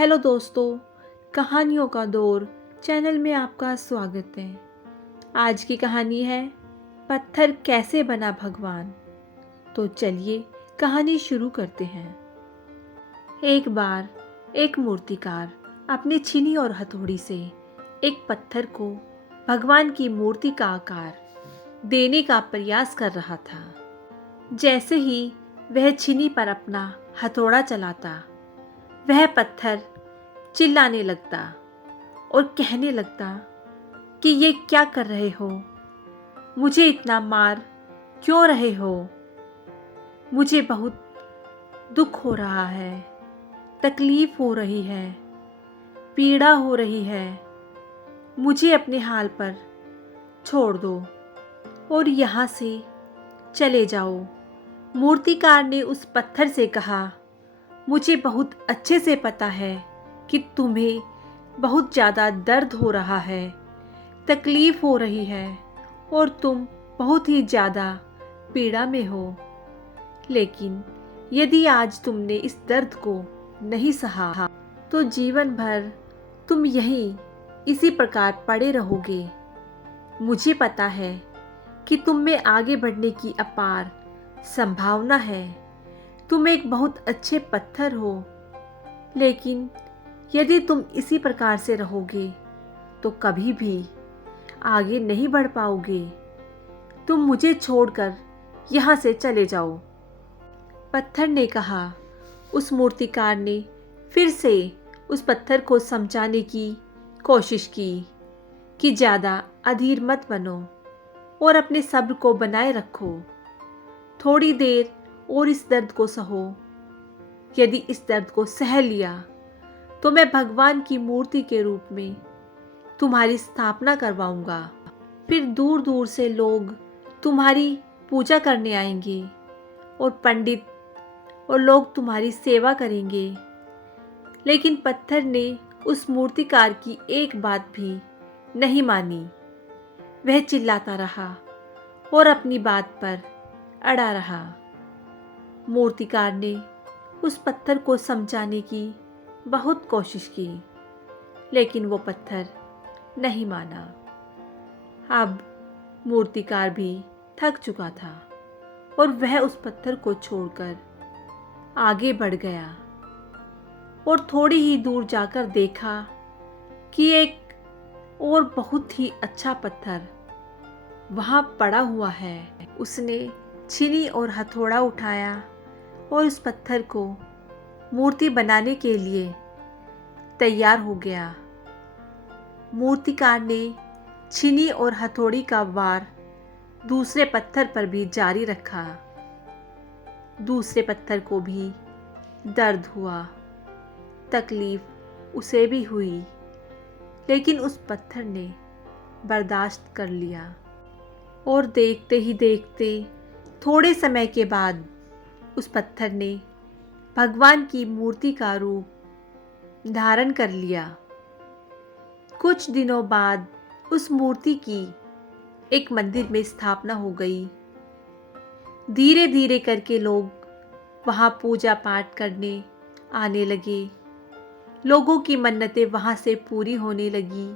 Hello दोस्तों, कहानियों का दौर चैनल में आपका स्वागत है। आज की कहानी है पत्थर कैसे बना भगवान। तो चलिए कहानी शुरू करते हैं। एक बार एक मूर्तिकार अपनी छीनी और हथौड़ी से एक पत्थर को भगवान की मूर्ति का आकार देने का प्रयास कर रहा था। जैसे ही वह छीनी पर अपना हथौड़ा चलाता, वह पत्थर चिल्लाने लगता और कहने लगता कि ये क्या कर रहे हो, मुझे इतना मार क्यों रहे हो, मुझे बहुत दुख हो रहा है, तकलीफ हो रही है, पीड़ा हो रही है, मुझे अपने हाल पर छोड़ दो और यहाँ से चले जाओ। मूर्तिकार ने उस पत्थर से कहा, मुझे बहुत अच्छे से पता है कि तुम्हें बहुत ज़्यादा दर्द हो रहा है, तकलीफ़ हो रही है और तुम बहुत ही ज़्यादा पीड़ा में हो। लेकिन यदि आज तुमने इस दर्द को नहीं सहा तो जीवन भर तुम यहीं इसी प्रकार पड़े रहोगे। मुझे पता है कि तुम में आगे बढ़ने की अपार संभावना है। तुम एक बहुत अच्छे पत्थर हो, लेकिन यदि तुम इसी प्रकार से रहोगे तो कभी भी आगे नहीं बढ़ पाओगे। तुम मुझे छोड़कर यहाँ से चले जाओ। पत्थर ने कहा। उस मूर्तिकार ने फिर से उस पत्थर को समझाने की कोशिश की कि ज़्यादा अधीर मत बनो और अपने सब्र को बनाए रखो। थोड़ी देर और इस दर्द को सहो। यदि इस दर्द को सह लिया तो मैं भगवान की मूर्ति के रूप में तुम्हारी स्थापना करवाऊंगा। फिर दूर दूर से लोग तुम्हारी पूजा करने आएंगे और पंडित और लोग तुम्हारी सेवा करेंगे। लेकिन पत्थर ने उस मूर्तिकार की एक बात भी नहीं मानी। वह चिल्लाता रहा और अपनी बात पर अड़ा रहा। मूर्तिकार ने उस पत्थर को समझाने की बहुत कोशिश की, लेकिन वो पत्थर नहीं माना। अब मूर्तिकार भी थक चुका था और वह उस पत्थर को छोड़कर आगे बढ़ गया और थोड़ी ही दूर जाकर देखा कि एक और बहुत ही अच्छा पत्थर वहाँ पड़ा हुआ है। उसने छीनी और हथौड़ा उठाया और उस पत्थर को मूर्ति बनाने के लिए तैयार हो गया। मूर्तिकार ने छीनी और हथौड़ी का वार दूसरे पत्थर पर भी जारी रखा। दूसरे पत्थर को भी दर्द हुआ, तकलीफ उसे भी हुई, लेकिन उस पत्थर ने बर्दाश्त कर लिया। और देखते ही देखते थोड़े समय के बाद उस पत्थर ने भगवान की मूर्ति का रूप धारण कर लिया। कुछ दिनों बाद उस मूर्ति की एक मंदिर में स्थापना हो गई। धीरे धीरे करके लोग वहाँ पूजा पाठ करने आने लगे। लोगों की मन्नतें वहाँ से पूरी होने लगी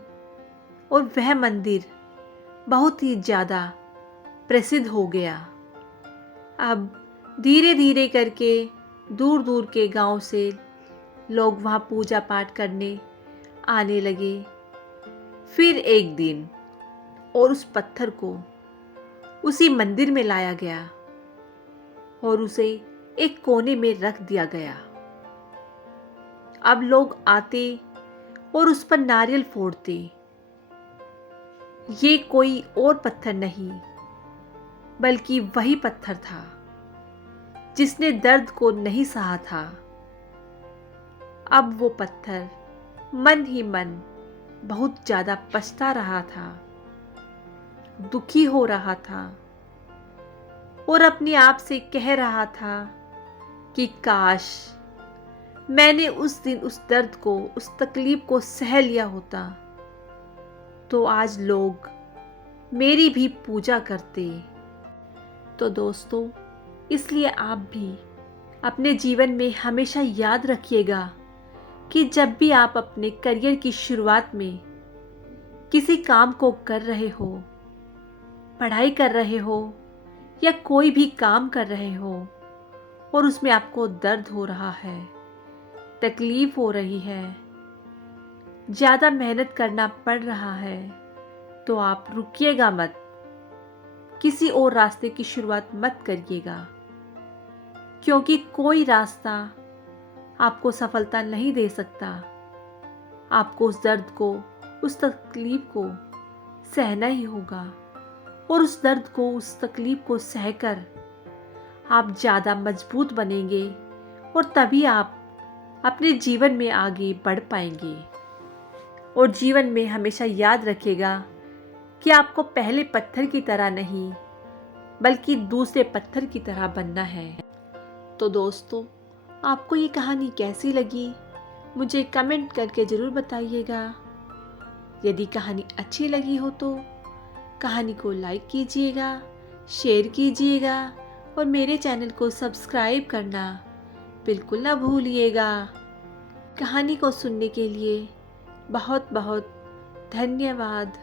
और वह मंदिर बहुत ही ज़्यादा प्रसिद्ध हो गया। अब धीरे धीरे करके दूर दूर के गांव से लोग वहाँ पूजा पाठ करने आने लगे। फिर एक दिन और उस पत्थर को उसी मंदिर में लाया गया और उसे एक कोने में रख दिया गया। अब लोग आते और उस पर नारियल फोड़ते। ये कोई और पत्थर नहीं, बल्कि वही पत्थर था जिसने दर्द को नहीं सहा था। अब वो पत्थर मन ही मन बहुत ज़्यादा पछता रहा था, दुखी हो रहा था और अपने आप से कह रहा था कि काश मैंने उस दिन उस दर्द को, उस तकलीफ को सह लिया होता तो आज लोग मेरी भी पूजा करते। तो दोस्तों, इसलिए आप भी अपने जीवन में हमेशा याद रखिएगा कि जब भी आप अपने करियर की शुरुआत में किसी काम को कर रहे हो, पढ़ाई कर रहे हो या कोई भी काम कर रहे हो और उसमें आपको दर्द हो रहा है, तकलीफ हो रही है, ज़्यादा मेहनत करना पड़ रहा है, तो आप रुकिएगा मत। किसी और रास्ते की शुरुआत मत करिएगा, क्योंकि कोई रास्ता आपको सफलता नहीं दे सकता। आपको उस दर्द को, उस तकलीफ को सहना ही होगा और उस दर्द को, उस तकलीफ को सहकर आप ज़्यादा मजबूत बनेंगे और तभी आप अपने जीवन में आगे बढ़ पाएंगे। और जीवन में हमेशा याद रखिएगा कि आपको पहले पत्थर की तरह नहीं बल्कि दूसरे पत्थर की तरह बनना है। तो दोस्तों, आपको ये कहानी कैसी लगी मुझे कमेंट करके ज़रूर बताइएगा। यदि कहानी अच्छी लगी हो तो कहानी को लाइक कीजिएगा, शेयर कीजिएगा और मेरे चैनल को सब्सक्राइब करना बिल्कुल ना भूलिएगा। कहानी को सुनने के लिए बहुत बहुत धन्यवाद।